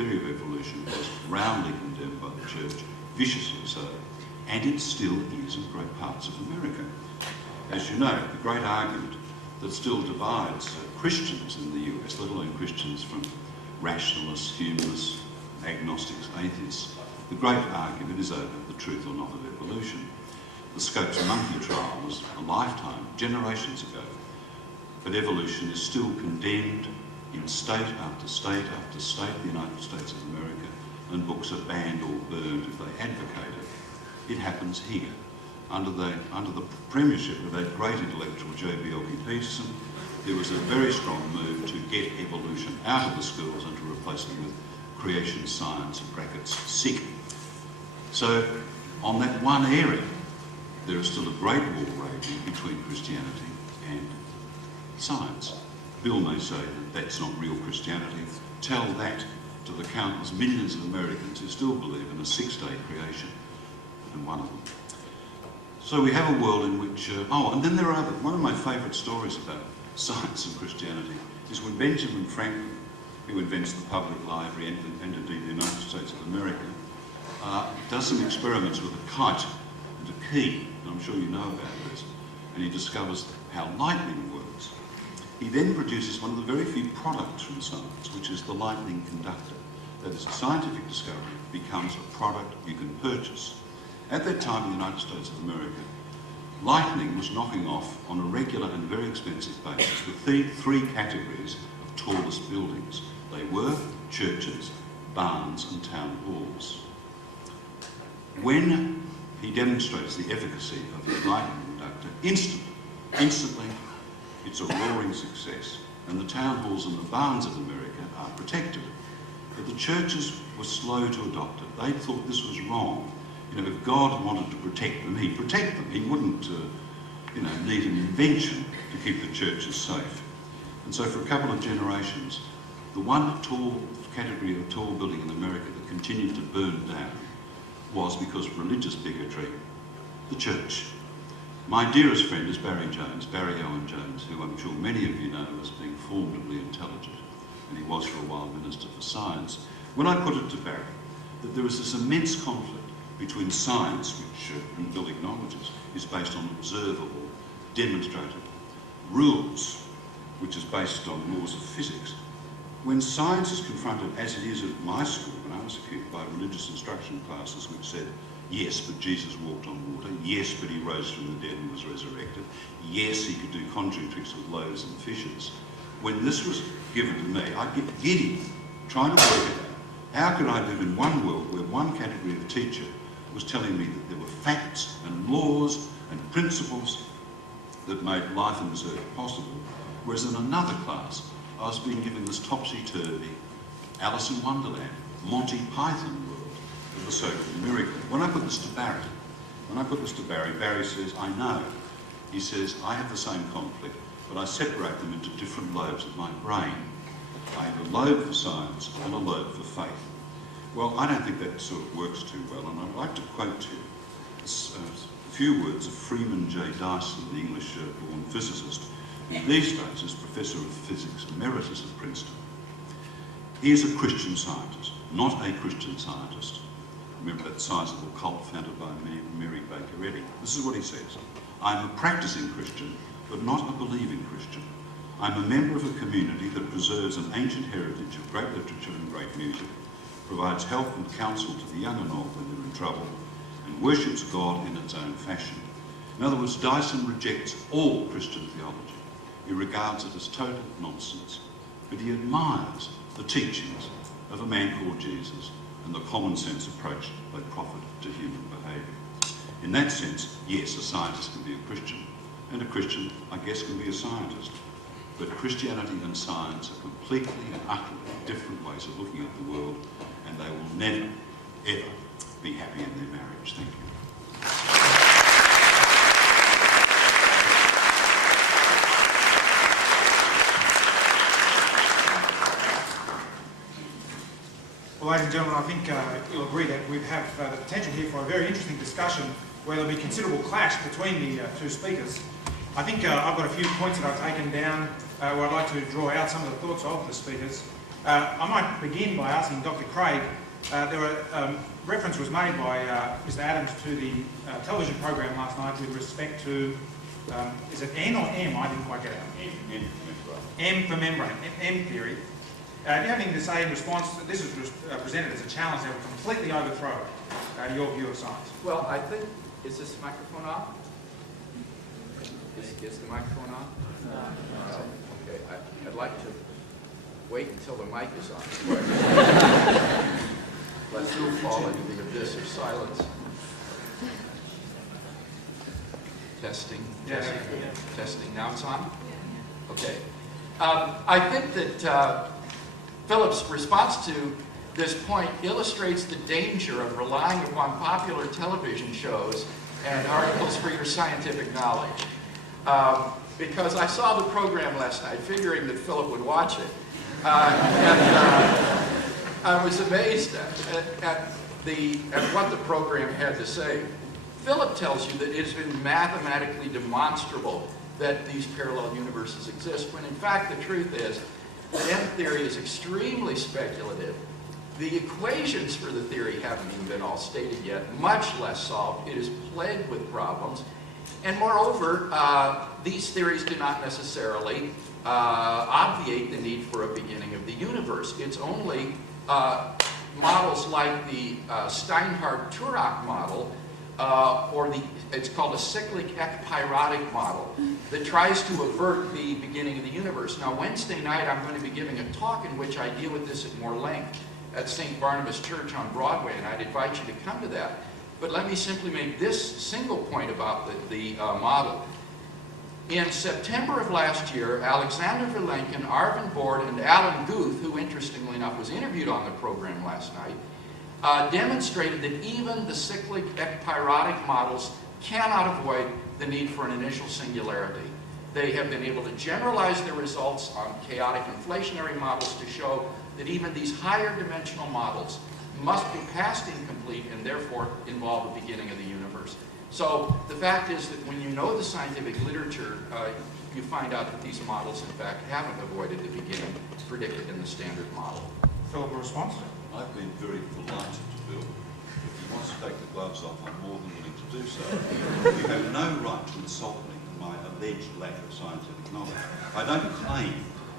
theory of evolution was roundly condemned by the church, viciously so, and it still is in great parts of America. As you know, the great argument that still divides Christians in the US, let alone Christians from rationalists, humanists, agnostics, atheists, the great argument is over the truth or not of evolution. The Scopes monkey trial was a lifetime, generations ago, but evolution is still condemned in state after state after state, the United States of America, and books are banned or burned if they advocate it. It happens here. Under the premiership of that great intellectual J. B.L.P. Peterson, there was a very strong move to get evolution out of the schools and to replace it with creation science, brackets, sick. So, on that one area, there is still a great war raging between Christianity and science. Bill may say that that's not real Christianity. Tell that to the countless millions of Americans who still believe in a six-day creation, and one of them. So we have a world in which, and then there are other, one of my favourite stories about science and Christianity is when Benjamin Franklin, who invents the public library and indeed the United States of America, does some experiments with a kite and a key, and I'm sure you know about this, and he discovers how lightning works. He then produces one of the very few products from science, which is the lightning conductor. That is, a scientific discovery becomes a product you can purchase. At that time in the United States of America, lightning was knocking off on a regular and very expensive basis with three categories of tallest buildings. They were churches, barns and town halls. When he demonstrates the efficacy of his lightning conductor, instantly it's a roaring success, and the town halls and the barns of America are protected. But the churches were slow to adopt it. They thought this was wrong. You know, if God wanted to protect them, he'd protect them. He wouldn't, need an invention to keep the churches safe. And so for a couple of generations, the one tall category of tall building in America that continued to burn down was, because of religious bigotry, the church. My dearest friend is Barry Owen Jones, who I'm sure many of you know as being formidably intelligent, and he was for a while Minister for Science. When I put it to Barry that there is this immense conflict between science, which and Bill acknowledges, is based on observable, demonstrated rules, which is based on laws of physics. When science is confronted, as it is at my school when I was a kid, by religious instruction classes which said, yes, but Jesus walked on water, yes, but he rose from the dead and was resurrected, yes, he could do conjuring tricks with loaves and fishes. When this was given to me, I'd get giddy trying to work it out. How could I live in one world where one category of teacher was telling me that there were facts and laws and principles that made life on this earth possible, whereas in another class I was being given this topsy-turvy Alice in Wonderland, Monty Python world of the so-called miracle. When I put this to Barry, Barry says, I know. He says, I have the same conflict, but I separate them into different lobes of my brain. I have a lobe for science and a lobe for faith. Well, I don't think that sort of works too well, and I'd like to quote to you a few words of Freeman J. Dyson, the English-born physicist, who these days is Professor of Physics Emeritus at Princeton. He is a Christian scientist, not a Christian scientist. Remember that sizable cult founded by Mary Baker Eddy. This is what he says. I am a practicing Christian, but not a believing Christian. I am a member of a community that preserves an ancient heritage of great literature and great music, provides help and counsel to the young and old when they're in trouble, and worships God in its own fashion. In other words, Dyson rejects all Christian theology. He regards it as total nonsense, but he admires the teachings of a man called Jesus and the common sense approach they proffered to human behaviour. In that sense, yes, a scientist can be a Christian, and a Christian, I guess, can be a scientist. But Christianity and science are completely and utterly different ways of looking at the world, and they will never, ever be happy in their marriage. Thank you. Well, ladies and gentlemen, I think you'll agree that we have the potential here for a very interesting discussion where there'll be considerable clash between the two speakers. I think I've got a few points that I've taken down where I'd like to draw out some of the thoughts of the speakers. I might begin by asking Dr. Craig, reference was made by Mr. Adams to the television program last night with respect to, is it N or M? I didn't quite get it. M for membrane, M theory. Do you have anything to say in response? This was presented as a challenge that would completely overthrow your view of science. Well, I think, is this microphone off? Is the microphone on? No. Okay, I'd like to wait until the mic is on. Let's not fall into the abyss of silence. Testing, testing. Now it's on? Okay. I think that Philip's response to this point illustrates the danger of relying upon popular television shows and articles for your scientific knowledge. Because I saw the program last night, figuring that Philip would watch it. I was amazed at what the program had to say. Philip tells you that it has been mathematically demonstrable that these parallel universes exist, when in fact the truth is that M theory is extremely speculative. The equations for the theory haven't even been all stated yet, much less solved. It is plagued with problems. And moreover, these theories do not necessarily obviate the need for a beginning of the universe. It's only models like the Steinhart-Turok model, it's called a cyclic ekpyrotic model, that tries to avert the beginning of the universe. Now, Wednesday night, I'm going to be giving a talk in which I deal with this at more length at St. Barnabas Church on Broadway, and I'd invite you to come to that. But let me simply make this single point about the model. In September of last year, Alexander Vilenkin, Arvin Bord, and Alan Guth, who interestingly enough was interviewed on the program last night, demonstrated that even the cyclic ekpyrotic models cannot avoid the need for an initial singularity. They have been able to generalize their results on chaotic inflationary models to show that even these higher dimensional models must be past incomplete and therefore involve the beginning of the universe. So the fact is that when you know the scientific literature, you find out that these models in fact haven't avoided the beginning predicted in the standard model. Philip, a response? I've been very polite to Bill. If he wants to take the gloves off, I'm more than willing to do so. You have no right to insult me and my alleged lack of scientific knowledge. I don't claim,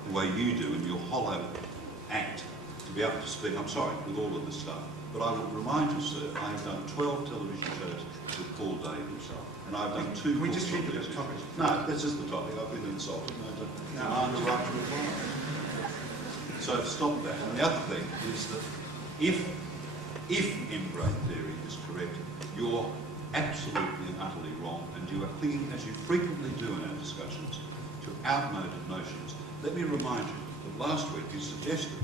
the way you do in your hollow act, to be able to speak, I'm sorry, with all of this stuff. But I would remind you, sir, I have done 12 television shows with Paul Day himself. And I've done 2 Can we just keep it at the topic? No, this is the topic. I've been insulted. I demand a right to reply. So stop that. And the other thing is that if membrane theory is correct, you're absolutely and utterly wrong, and you are clinging, as you frequently do in our discussions, to outmoded notions. Let me remind you that last week you suggested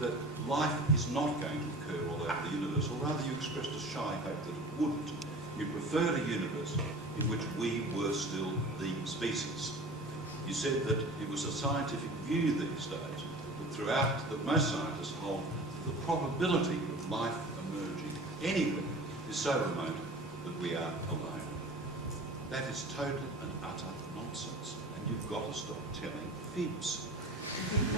that life is not going to occur all over the universe, or rather you expressed a shy hope that it wouldn't. You preferred a universe in which we were still the species. You said that it was a scientific view these days that most scientists hold the probability of life emerging anywhere is so remote that we are alone. That is total and utter nonsense, and you've got to stop telling fibs.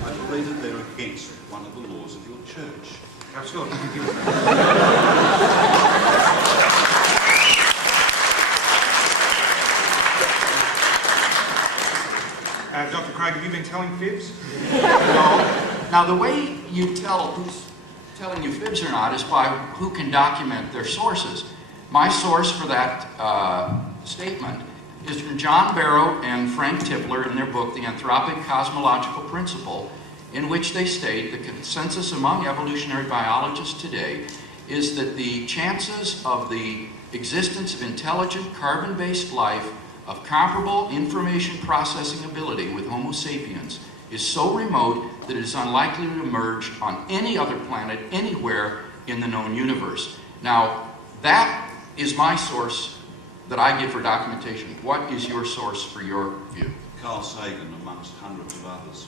I believe that they're against one of the laws of your church. Absolutely. Dr. Craig, have you been telling fibs? No. Now, the way you tell who's telling you fibs or not is by who can document their sources. My source for that statement is from John Barrow and Frank Tipler in their book, The Anthropic Cosmological Principle, in which they state the consensus among evolutionary biologists today is that the chances of the existence of intelligent carbon-based life of comparable information processing ability with Homo sapiens is so remote that it is unlikely to emerge on any other planet anywhere in the known universe. Now, that is my source that I give for documentation. What is your source for your view? Carl Sagan, amongst hundreds of others,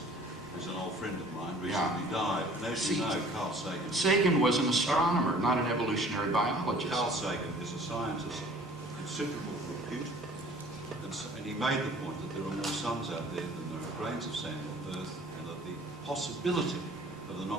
who's an old friend of mine, recently died. And as you know, Carl Sagan... Sagan was an astronomer, not an evolutionary biologist. Carl Sagan is a scientist of considerable repute, and he made the point that there are more suns out there than there are grains of sand on Earth, and that the possibility of the not